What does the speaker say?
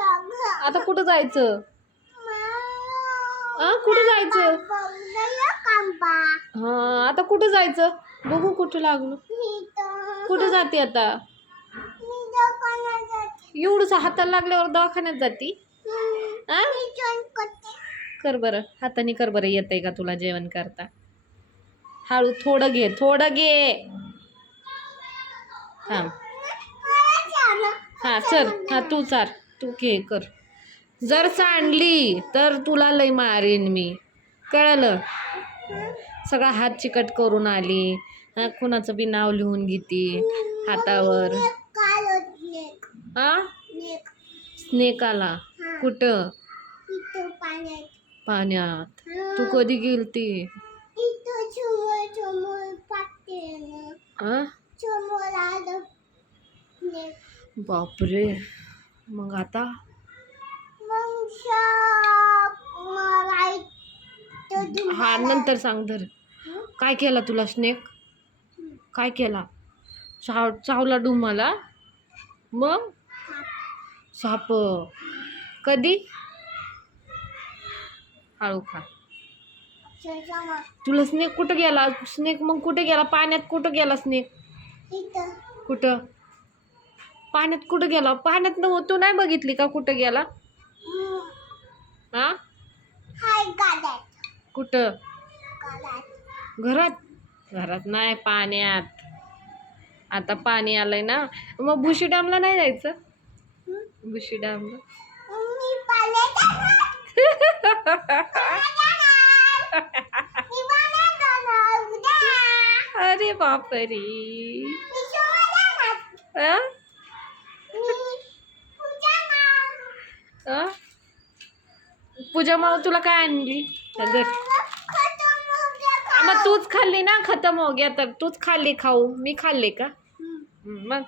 आता कुठं जायचं? कुठं जायचं? हा आता कुठं जायचं? बघू कुठं लागलो. कुठं जाते आता? एवढंच हाताला लागल्यावर दवाखान्यात जाती? आ? कर बरं. हाताने कर बरं. येतंय का तुला जेवण करता? हळू थोडं घे थोडं घे. थांब. हा चल. हा तू चार तू घे कर. जर सांडली तर तुला लय मारेन मी. कळलं? सगळा हात चिकट करून आली. हा कुणाचं बी नाव लिहून घेते हातावर. हा स्नेक आला कुठं? पाण्यात. तू कधी गेलती? बापरे. मग आता? हा नंतर सांग धर. काय केला तुला स्नेक? काय केला? चाव चावला डुमाला मग? साप. कधी? हळू खा. तुला स्नेक कुठं गेला? स्नेक मग कुठे गेला? पाण्यात कुठं गेला स्नेक? कुठं? पाण्यात कुठं गेला? पाण्यात न तू नाही बघितली का कुठं गेला? हा? कुठं? घरात? घरात नाही पाण्यात. आता पाणी आलंय ना. मग भुशी डॅमला नाही जायचं? भुशी डॅमला? अरे बापरे आ? आ? पूजा माऊ तुला काय आणली? मग तूच खाल्ली ना? खतम हो गया तर तूच खाल्ली खाऊ. मी खाल्ले का? मग?